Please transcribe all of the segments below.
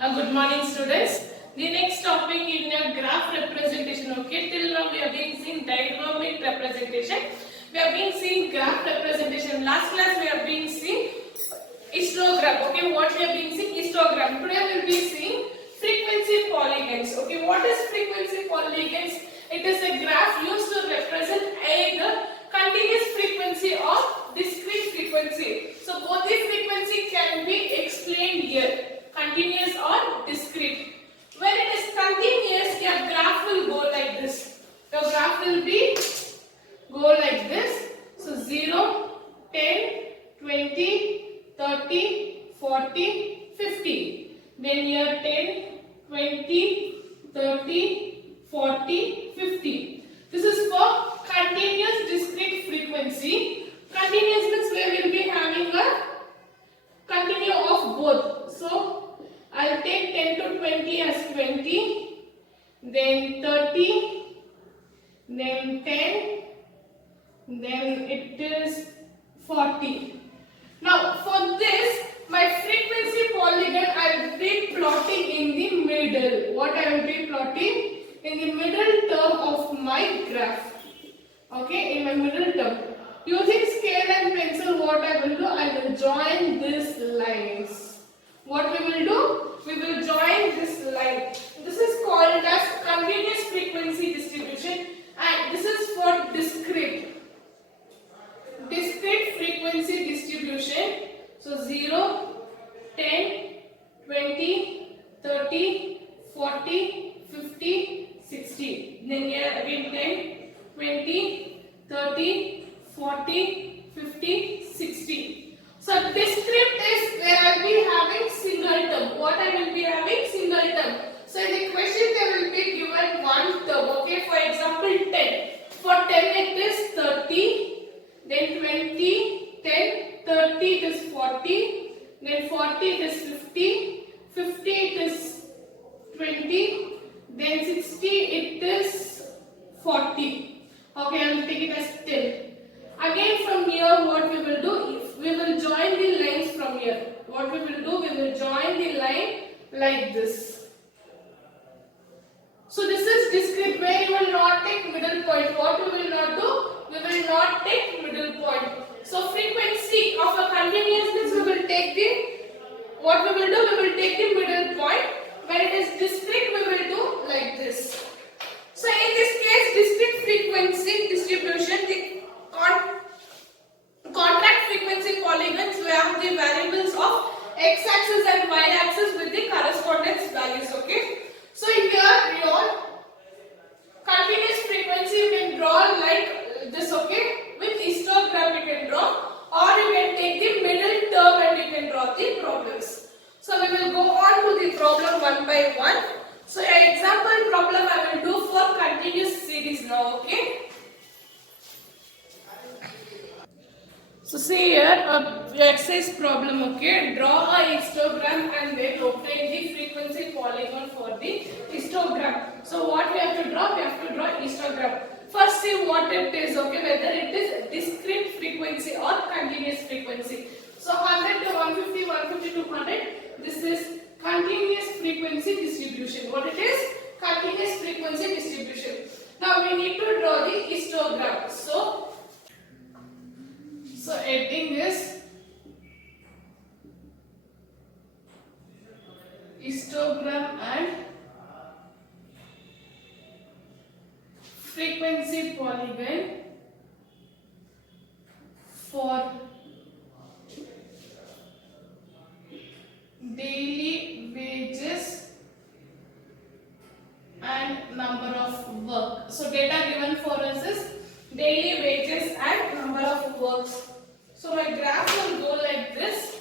Good morning, students. The next topic in your graph representation. Okay, till now we have been seeing diagramic representation. We have been seeing graph representation. Last class we have been seeing histogram. Okay, what we have been seeing histogram. Today we will be seeing frequency polygons. Okay, what is frequency polygons? It is a graph used to represent either continuous frequency or discrete frequency. So both the frequency can be explained here. Continuous or discrete. When it is continuous, your graph will go like this. Your graph will be go like this. So 0, 10, 20, 30, 40, 50. Then your 10, 20, 30, 40, 50. This is for continuous discrete frequency. Continuous means we will be having a continue of both. So I'll take 10 to 20 as 20, then 30, then 10, then it is 40. Now for this, my frequency polygon I will be plotting in the middle. What I will be plotting? In the middle term of my graph. Okay, in my middle term. Using scale and pencil, what I will do? I will join these lines. What we will do? We will join this line. This is called as continuous frequency distribution, and this is for discrete frequency distribution. So 0, 10, 20, 30, 40, 50, 60. Then here again 10, 20, 30, 40, 50, 60. So discrete is where I will be having single term. What I will be having? Single term. So in the question there will be given one term. Okay, for example 10. For 10 it is 30, then 20, 10, 30 it is 40, then 40 it is 50, 50 it is 20, then 60 it is 40. Okay, I will take it as 10. Again from here what we will do? We will join the lines from here. What we will do? We will join the line like this. So this is discrete where you will not take middle point. What we will not do? We will not take middle point. So frequency of a continuousness we will take the, what we will do? We will take the middle point. When it is discrete we will do like this. So in this case discrete frequency distribution, the contract frequency polygons, we have the variables of x-axis and y-axis with the correspondence values. Okay. So here your continuous frequency you can draw like this. Okay. With histogram you can draw, or you can take the middle term and you can draw the problems. So we will go on to the problem one by one. So an example problem I will do for continuous series now. Okay. So see here exercise problem. Okay, draw a histogram and then obtain the frequency polygon for the histogram. So what we have to draw? We have to draw histogram. First see what it is. Okay, whether it is discrete frequency or continuous frequency. So 100 to 150, 150 to 200. This is continuous frequency distribution. What it is? Continuous frequency distribution. Now we need to draw the histogram. So heading is histogram and frequency polygon for daily wages and number of work. So data given for us is daily wages and number of works. So my graph will go like this.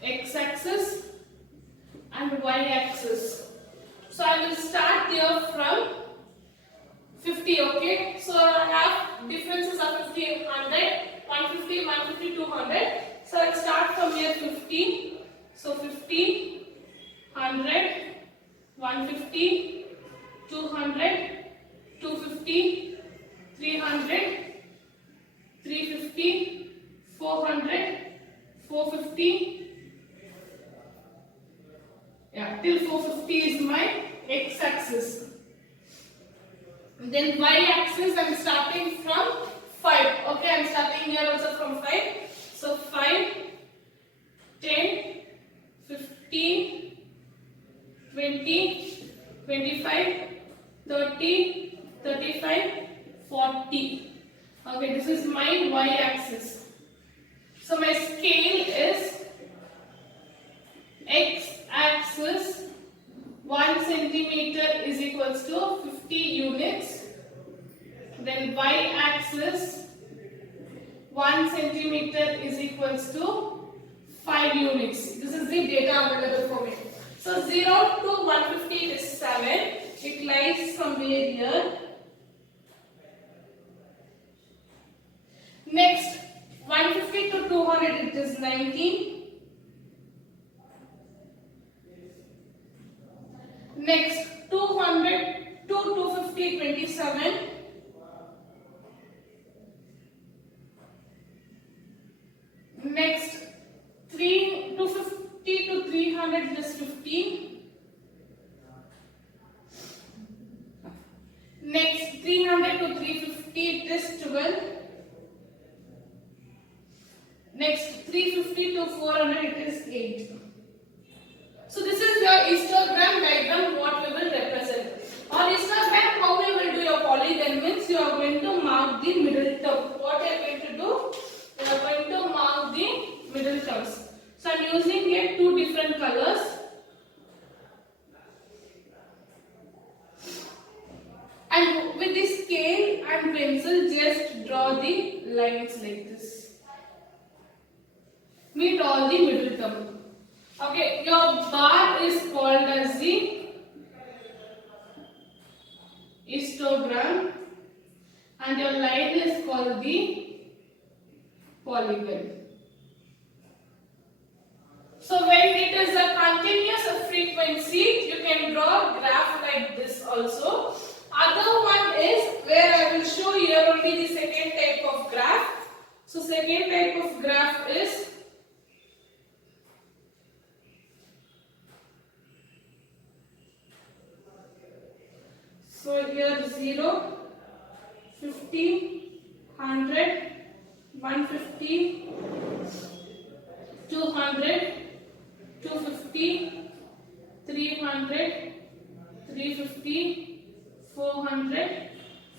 X-axis and y-axis. So I will start here from 50. Okay. So I have differences of 50, 100, 150, 150, 200. So I will start from here 50. So 50, 100, 150, 200, 250, 300, 350, 450. Yeah, till 450 is my x-axis. Then y-axis I'm starting from 5. Okay, I'm starting here also from 5. So 5, 10, 15, 20, 25, 30, 35, 40. Okay, this is my y-axis. So my scale is x-axis 1 centimeter is equals to 50 units. Then y-axis 1 centimeter is equals to 5 units. This is the data available for me. So 0 to 150 is 7. It lies somewhere here. Next, 150 to 200 it is 19. Next, 200 to 250 27. Next, 250 to 300 is 15. Next, 300 to 350 it is 12. Next, 350 to 400 it is 8. So this is your histogram diagram what we will represent. On histogram, how we will do your polygon means you are going to mark the middle term. What you are going to do? You are going to mark the middle terms. So I am using here two different colors. And with the scale and pencil just draw the lines like this. We draw the middle term. Okay, your bar is called as the histogram and your line is called the polygon. So when it is a continuous frequency, you can draw a graph like this also. Other one is where I will show here only the second type of graph. So second type of graph is so here 0, 50, 100, 150, 200, 250, 300, 350, 400,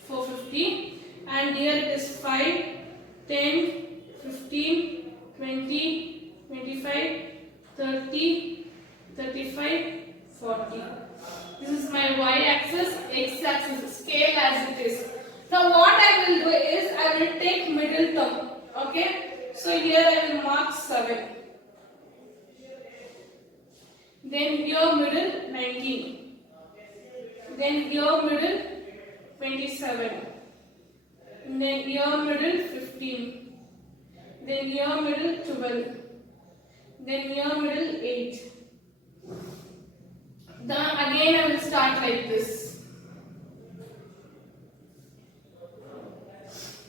450, and here it is 5, 10, 15, 20, 25, 30, 35, 40. This is my y-axis, x-axis, scale as it is. Now what I will do is, I will take middle term. Okay. So here I will mark 7. Then here middle 19. Then here middle 27. Then here middle 15. Then here middle 12. Then here middle 8. Then again I will start like this.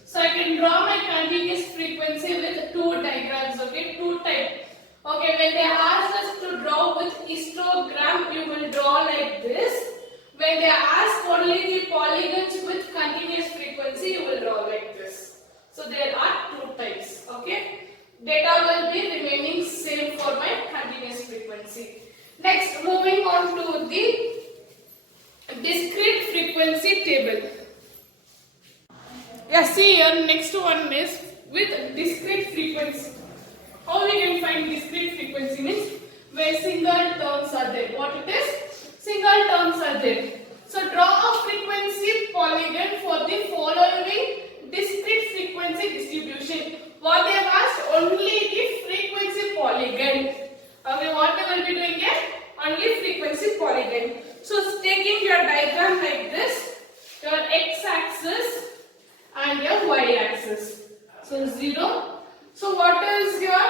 So I can draw my continuous frequency with two diagrams, okay, two types. Okay, when they ask us to draw with histogram, you will draw like this. When they ask only the polygons with continuous frequency, you will draw like this. So there are two types, okay. Data will be remaining same for my continuous frequency. Next, moving on to the discrete frequency table. Yeah, see here, next one is with discrete frequency. How we can find discrete frequency means where single terms are there. What it is? Single terms are there. So draw a frequency polygon for the following discrete frequency distribution. What they have asked? Only the frequency polygon. Okay, what we will be doing here? Only frequency polygon. So taking your diagram like this, your x-axis and your y-axis. So 0. So what is your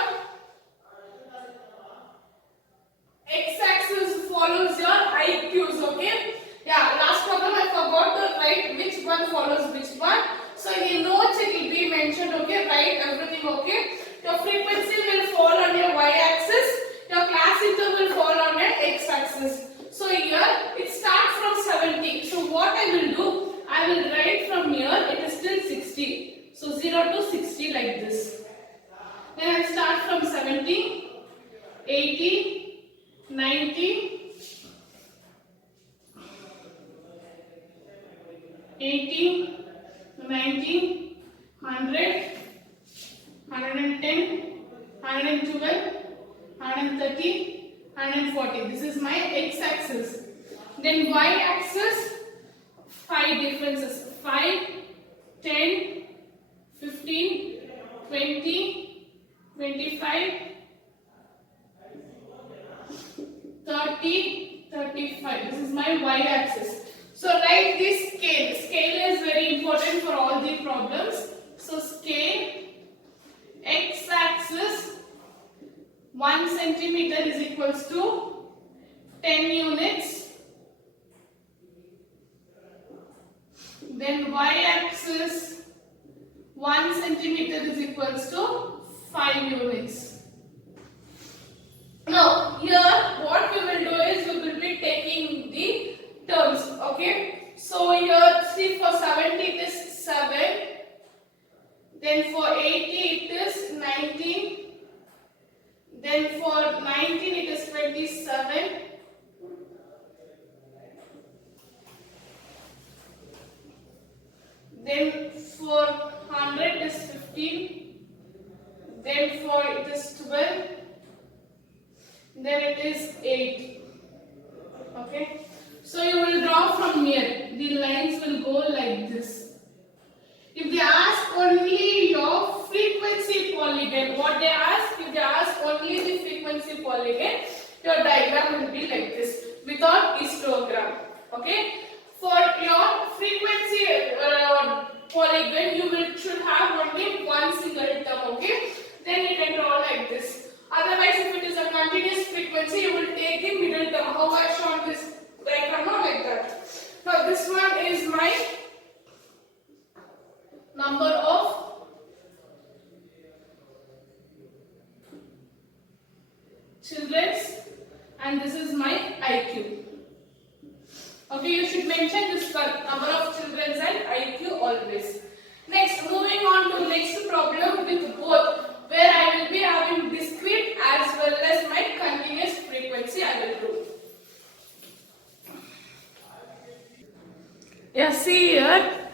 x-axis follows your IQs, okay? Yeah, last problem I forgot to write which one follows which one. So in notes it will be mentioned, okay? Write everything, okay? Your frequency will fall on your y 110, 112, 130, 140. This is my x-axis. Then y-axis, 5 differences. 5, 10, 15, 20, 25, 30, 35. This is my y-axis. So write this scale. Scale is very important for all the problems. So scale, x-axis, 1 centimeter is equals to 10 units. Then y-axis, 1 centimeter is equals to 5 units. Now here what we will do is we will be taking the terms. Okay. So here see for 70 it is 7. Then for 80 it is 19. Then for 19 it is 27. Then for 100 it is 15. Then for it is 12. Then it is 8. Okay. So you will draw from here. The lines will go like this. If they ask only your frequency polygon, what they ask, if they ask only the frequency polygon, your diagram will be like this without histogram. Okay. For your frequency polygon, you should have only one single term. Okay. Then you can draw like this. Otherwise, if it is a continuous frequency, you will take the middle term. How I shown this diagram, not like that. Now this one is my number of children, and this is my IQ. Okay, you should mention this one, number of children and IQ always. Next, moving on to next problem with both, where I will be having discrete as well as my continuous frequency I will do. Yeah, see here,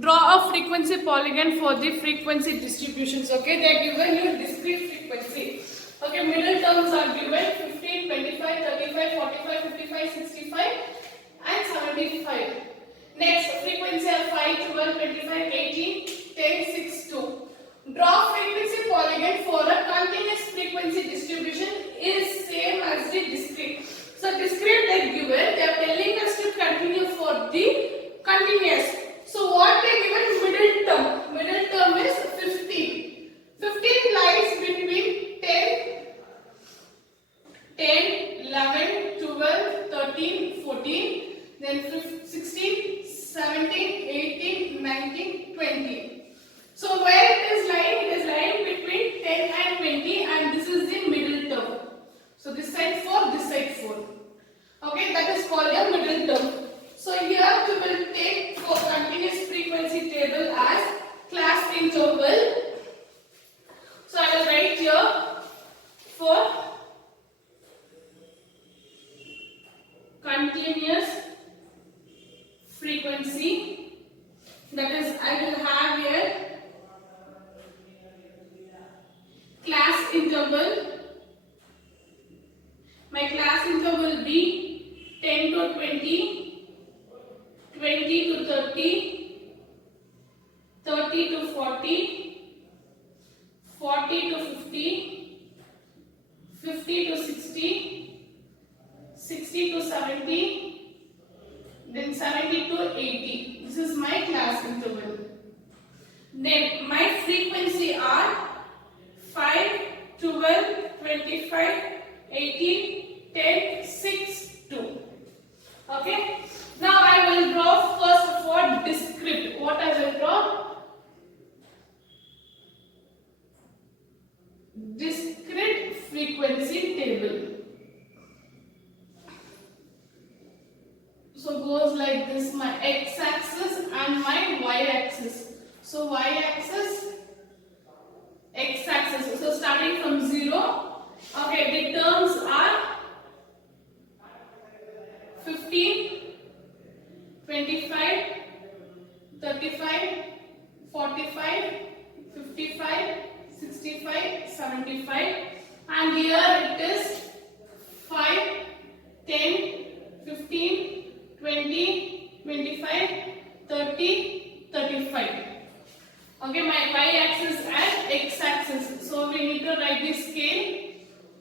draw a frequency polygon for the frequency distributions. Okay, they are given you discrete frequency. Okay, middle terms are given 15, 25, 35, 45, 55, 65 and 75. Next, frequency are 5, 12, 25, 18, 10, 6, 2. Draw frequency polygon for a continuous frequency distribution is same as the discrete. So discrete they given, they are telling us to continue for the continuous. So what they given middle term? Middle term is 15. 15 lies between 10, 11, 12, 13, 14, then 16, 17, 18, 19, 20. So where it is lying? It is lying between 10 and 20, and this is the middle term. So this side 4, this side 4. Okay, that is called a middle term. So here we will take for continuous frequency table as class interval. So I will write here for continuous frequency, that is I will have here class interval. My class interval will be 10 to 20, 20 to 30, 30 to 40, 40 to 50, 50 to 60, 60 to 70, then 70 to 80. This is my class interval. Then my frequency are 5, 12, 25, 18, 10, 6, 2. Okay. Now I will draw first of all discrete. What I will draw? Discrete frequency table. So goes like this, my x-axis and my y-axis. So y-axis, x-axis. So starting from 0. Okay, the terms are 15, 25, 35, 45, 55, 65, 25, and here it is 5, 10, 15, 20, 25, 30, 35. Okay, my y-axis and x-axis. So we need to write the scale.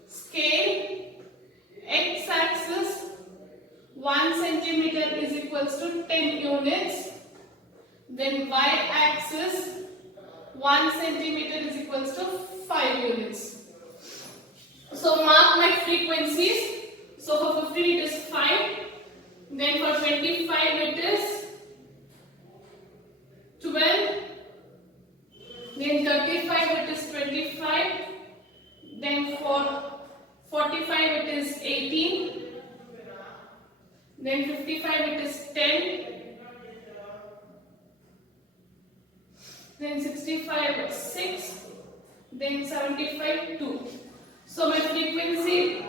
Scale, x-axis, 1 centimeter is equals to 10 units. Then y-axis, 1 centimeter is equals to 5 units. So mark my frequencies. So for 15 it is 5. Then for 25 it is 12. Then 35 it is 25. Then for 45 it is 18. Then 55 it is 10. Then 65 6. Then 75 2. So my frequency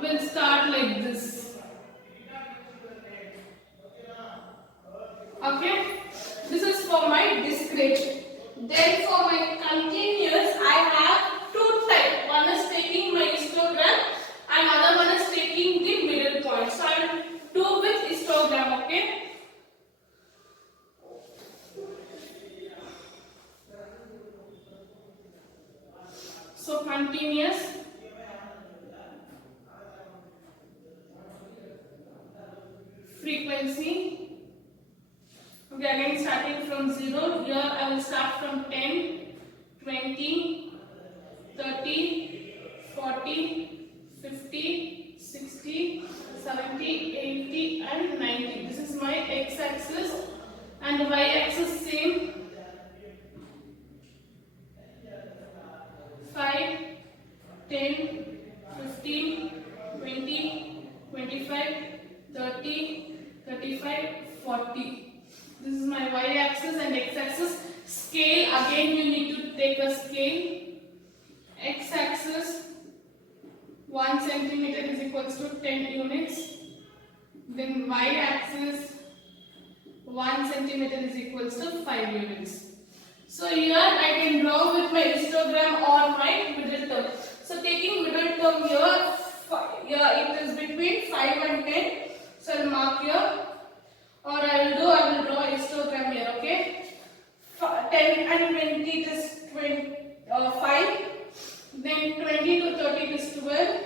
will start like this. Okay, this is for my discrete. Then for my continuous, I have two types. One is taking my histogram and other one is taking the middle point. So I will do with histogram. Okay. So continuous, frequency. Okay, again starting from 0. Here I will start from 10, 20, 30, 40, 50, 60, 70, 80 and 90. This is my x-axis and y-axis same. 5, 10, 15, 20, 25, 30, 35, 40. This is my y-axis and x-axis. Scale, again you need to take a scale. X-axis, 1 centimeter is equals to 10 units. Then y-axis, 1 centimeter is equals to 5 units. So here I can draw with my histogram or my middle term. So taking middle term here, it is between 5 and 10. So I will mark here. Or I will draw a histogram here, okay? 10 and 20 it is 5. Then 20 to 30 it is 12.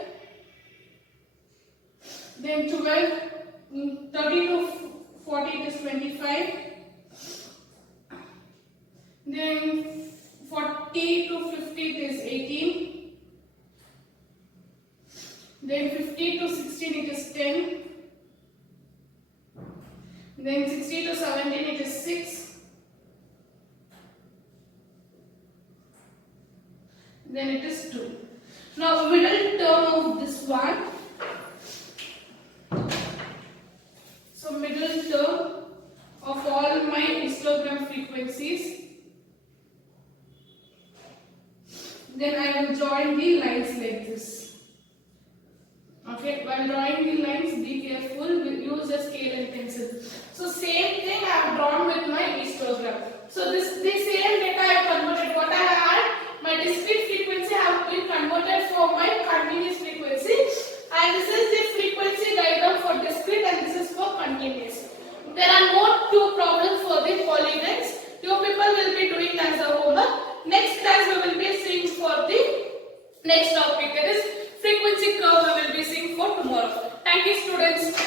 Then 30 to 40 it is 25. Then 40 to 50 it is 18. Then 50 to 16 it is 10. Then 60 to 17 it is 6. Then it is 2. Now middle term of this one. So middle term of all my histogram frequencies. Then I will join the lines like this. Okay, while drawing the lines, be careful, use a scale and pencil. So same thing I have drawn with my histogram. So the same data I have converted. What I had, my discrete frequency have been converted for my continuous frequency. And this is the frequency diagram for discrete and this is for continuous. There are no two problems for the polygons. You people will be doing as a homework. Next class we will be seeing for the next topic, that is frequency curve we will be seeing for tomorrow. Thank you students.